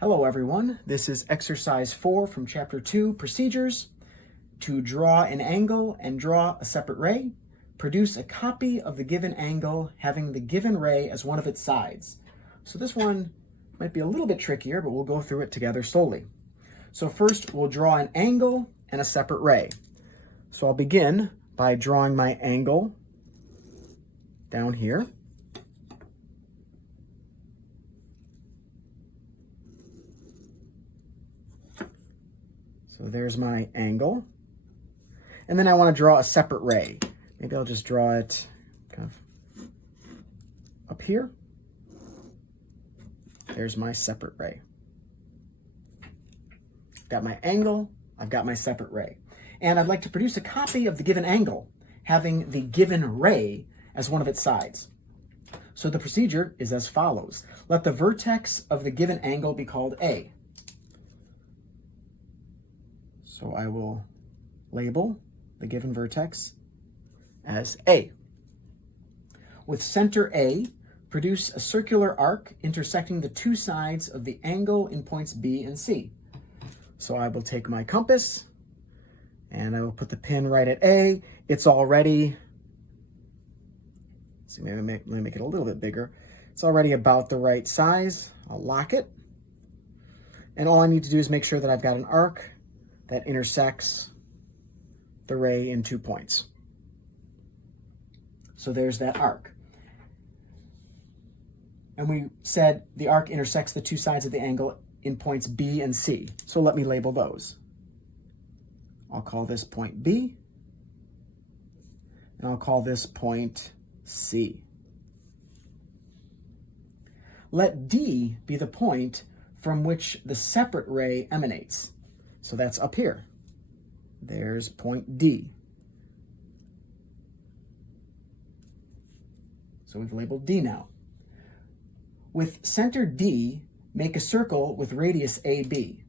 Hello everyone, this is exercise 4 from chapter 2, procedures. To draw an angle and draw a separate ray, produce a copy of the given angle having the given ray as one of its sides. So this one might be a little bit trickier, but we'll go through it together slowly. So first we'll draw an angle and a separate ray. So I'll begin by drawing my angle down here. So there's my angle. And then I want to draw a separate ray. Maybe I'll just draw it kind of up here. There's my separate ray. I've got my angle, I've got my separate ray. And I'd like to produce a copy of the given angle, having the given ray as one of its sides. So the procedure is as follows. Let the vertex of the given angle be called A. So I will label the given vertex as A. With center A, produce a circular arc intersecting the two sides of the angle in points B and C. So I will take my compass and I will put the pin right at A. It's already, let's see, maybe let me make it a little bit bigger. It's already about the right size. I'll lock it. And all I need to do is make sure that I've got an arc that intersects the ray in 2 points. So there's that arc. And we said the arc intersects the two sides of the angle in points B and C. So let me label those. I'll call this point B, and I'll call this point C. Let D be the point from which the separate ray emanates. So that's up here. There's point D. So we've labeled D now. With center D, make a circle with radius AB.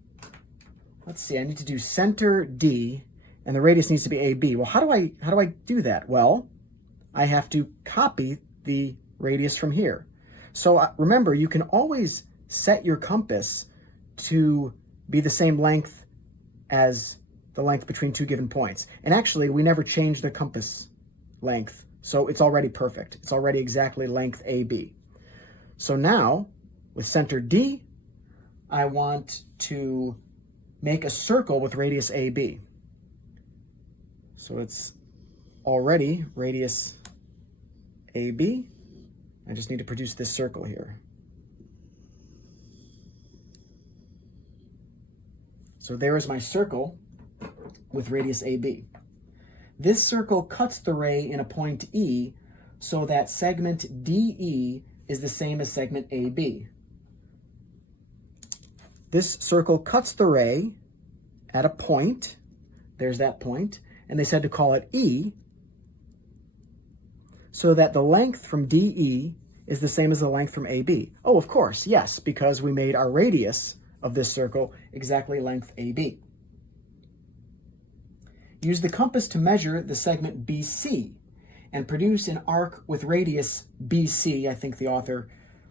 Let's see, I need to do center D, and the radius needs to be AB. Well, how do I do that? Well, I have to copy the radius from here. So remember, you can always set your compass to be the same length as the length between two given points. And actually, we never changed the compass length, so it's already perfect. It's already exactly length AB. So now, with center D, I want to make a circle with radius AB. So it's already radius AB. I just need to produce this circle here. So there is my circle with radius AB. This circle cuts the ray in a point E so that segment DE is the same as segment AB. This circle cuts the ray at a point. There's that point. And they said to call it E so that the length from DE is the same as the length from AB. Oh, of course, yes, because we made our radius of this circle exactly length AB. Use the compass to measure the segment BC and produce an arc with radius BC. I think the author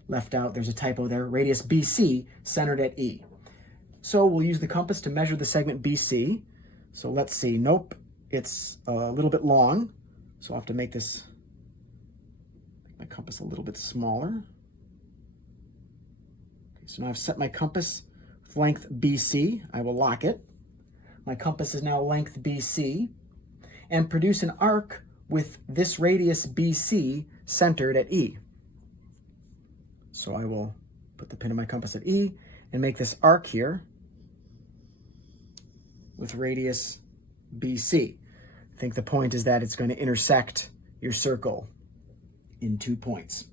left out, there's a typo there, radius BC centered at E. So we'll use the compass to measure the segment BC. So let's see, nope, it's a little bit long. So I'll have to make my compass a little bit smaller. Okay, so now I've set my compass with length BC. I will lock it. My compass is now length BC, and produce an arc with this radius BC centered at E. So I will put the pin of my compass at E and make this arc here with radius BC. I think the point is that it's going to intersect your circle in 2 points.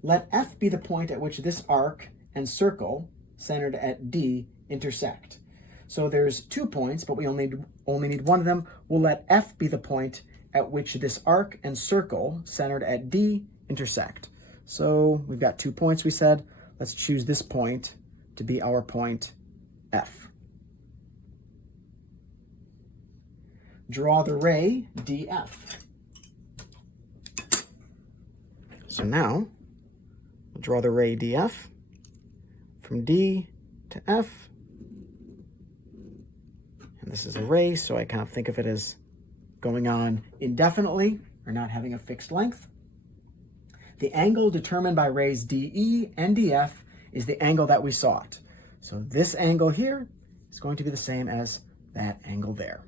Let F be the point at which this arc and circle centered at D intersect. So there's 2 points, but we only need one of them. We'll let F be the point at which this arc and circle centered at D intersect. So we've got 2 points, we said. Let's choose this point to be our point F. Draw the ray DF. So now, we'll draw the ray DF. from D to F. And this is a ray, so I kind of think of it as going on indefinitely or not having a fixed length. The angle determined by rays DE and DF is the angle that we sought. So this angle here is going to be the same as that angle there.